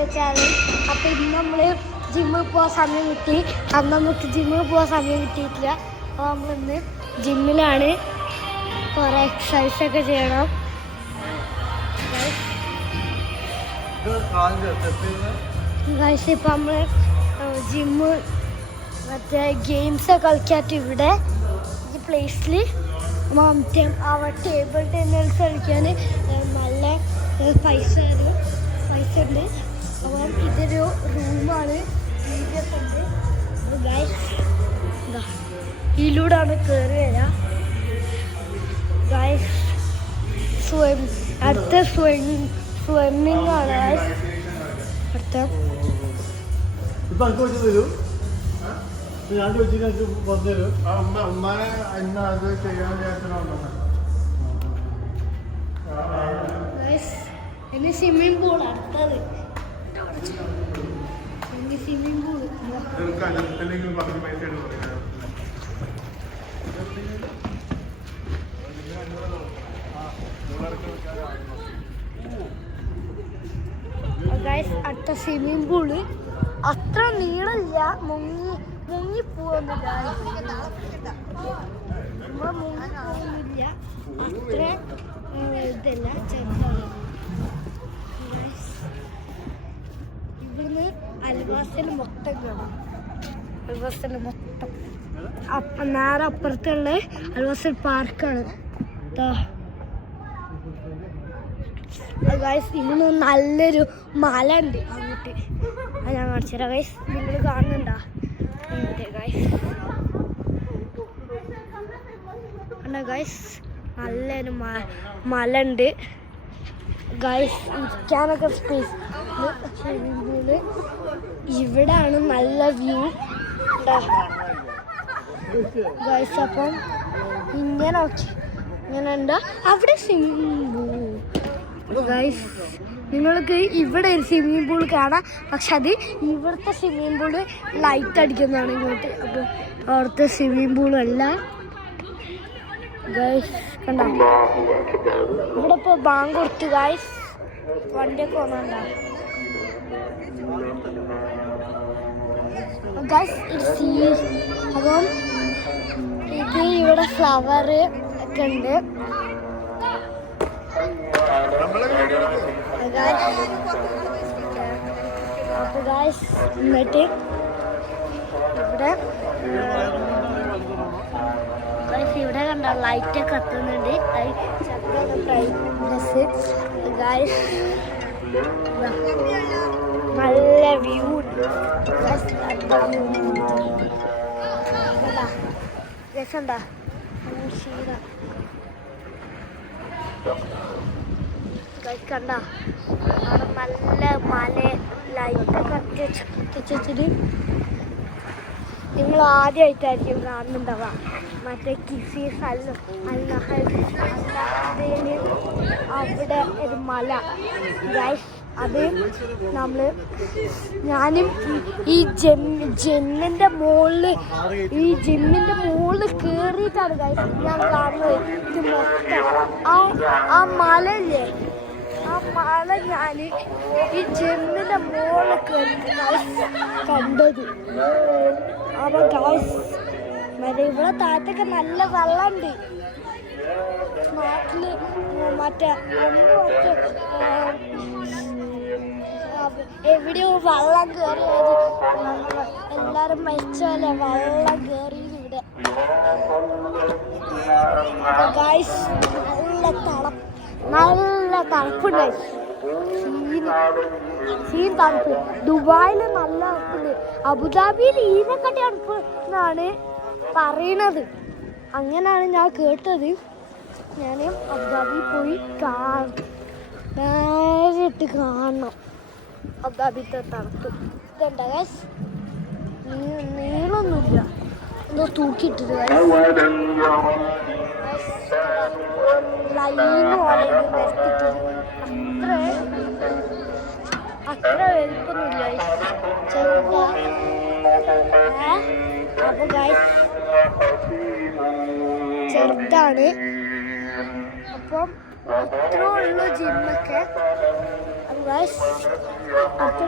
വെച്ചാൽ അപ്പോൾ ഇന്ന് നമ്മൾ ജിമ്മിൽ പോകാൻ സമയം കിട്ടി. അന്ന് നമുക്ക് ജിമ്മിൽ പോകാൻ സമയം കിട്ടിയിട്ടില്ല. അപ്പോൾ നമ്മളിന്ന് ജിമ്മിലാണ്. കുറേ എക്സസൈസൊക്കെ ചെയ്യണം. ഇപ്പം നമ്മൾ ജിമ്മ് മറ്റേ ഗെയിംസൊക്കെ കളിക്കാത്ത ഇവിടെ ഈ പ്ലേസിൽ അവർ ടേബിൾ ടെന്നീസ് കളിക്കാൻ നല്ല പൈസ ഉണ്ട്. അപ്പം ഇതൊരു റൂമാണ്. ഇതിലൂടെയാണ് കയറി വരാം. അടുത്ത സ്വിമ്മിങ് ആണ്. അടുത്ത ഇനി സ്വിമ്മിങ് പൂൾ. അടുത്തത് സ്വിമ്മിങ് പൂൾ. അടുത്ത സ്വിമ്മിങ് പൂള് അത്ര നീളമില്ല. മുങ്ങിപ്പോന്നില്ല. മുങ്ങിപ്പോന്നില്ല. അത്ര ഇതല്ല, ചെറുതാണ്. ഇവിടുന്ന് അൽവാസിൽ മൊത്തം കാണാം. അൽവാസിൽ മൊത്തം നേരെ അപ്പുറത്തുള്ള അൽവാസിൽ പാർക്കാണ്. ഗൈസ് ഇന്ന് നല്ലൊരു മല ഉണ്ട് അങ്ങോട്ട്. അത് ഞാൻ കാണിച്ചു തരാം. ഗൈസ് നിങ്ങൾ കാണുന്നുണ്ടോ? ഗൈസ് കണ്ടോ ഗൈസ്, നല്ലൊരു മല ഉണ്ട്. ഗൈസ് ഇരിക്കാനൊക്കെ സ്പേസ്. ഇവിടാണ് നല്ല വ്യൂ ഗൈസ്. അപ്പം ഇങ്ങനെ ഉണ്ട്. അവിടെ സ്വിമ്മിംഗ് പൂൾ. ഗൈസ് നിങ്ങൾക്ക് ഇവിടെ ഒരു സ്വിമ്മിംഗ് പൂൾ കാണാം. പക്ഷെ അത് ഇവിടുത്തെ സ്വിമ്മിംഗ് പൂള് ലൈറ്റ് അടിക്കുന്നതാണ് ഇങ്ങോട്ട്. അപ്പോൾ അവിടുത്തെ സ്വിമ്മിംഗ് പൂളല്ല. ഗൈസ് കണ്ടോ, ഇവിടെ ഇപ്പോൾ ബാങ്ക് കൊടുത്ത് ഗൈസ് വണ്ടിയൊക്കെ വന്നുണ്ടോ ഗൈസ്. അപ്പം ഇത് ഇവിടെ ഫ്ലവർ ഒക്കെ ഉണ്ട്. അപ്പോൾ ഗൈസ് എന്നിട്ട് ഇവിടെ കണ്ടോ ലൈറ്റൊക്കെ കത്തുന്നുണ്ട്. ഗൈസ് നല്ല വ്യൂ രസമുണ്ടോ? കണ്ട അവിടെ നല്ല മല ലൈറ്റൊക്കെ കത്തിച്ചിട്ട് നിങ്ങൾ ആദ്യമായിട്ടായിരിക്കും കാണുന്നുണ്ടാവുക. മറ്റേ കിസീസ് അവിടെ ഒരു മല ഗൈസ്. അത് ഞാനും ഈ ജിമ്മിൻ്റെ മുകളിൽ കയറിയിട്ടാണ് ഗൈസ് ഞാൻ കാണുന്നത്. ഇത് മൊത്തം ആ മലയില്ലേ, ആ മല ഞാൻ ഈ ജിമ്മിൻ്റെ മുകളിൽ കയറിയിട്ട് കണ്ടത്. അപ്പോൾ ഗൈസ് ഇവിടെ താഴത്തൊക്കെ നല്ല വെള്ളമുണ്ട്. നാട്ടില് മറ്റേ എവിടെയോ വെള്ളം കയറിയത് എല്ലാവരും മരിച്ചല്ലേ വെള്ളം കയറിയത് ഇവിടെ. ഗൈസ് നല്ല തണുപ്പുണ്ട്. സീൻ തണുപ്പ്. ദുബായിൽ നല്ല തണുപ്പുണ്ട്. അബുദാബിയിൽ ഈനൊക്കെ തണുപ്പ് എന്നാണ് പറയണത്. അങ്ങനെയാണ് ഞാൻ കേട്ടത്. ഞാൻ അബുദാബി പോയി നേരിട്ട് കാണണം അബുദാബിത്തെ തണുപ്പ്. ഇതുണ്ട ഗൈസ്, നീളൊന്നുമില്ല, എന്തോ തൂക്കിയിട്ടത് ലൈന് പോലെ വരത്തിട്ടത്. അത്ര വലുപ്പൊന്നുമില്ല ചെറുതാ. അപ്പൊ ഗൈസ് ചെറുതാണ്. അപ്പം ഇത്രേ ഉള്ളൂ ജിമ്മൊക്കെ. ഗൈസ് അത്ര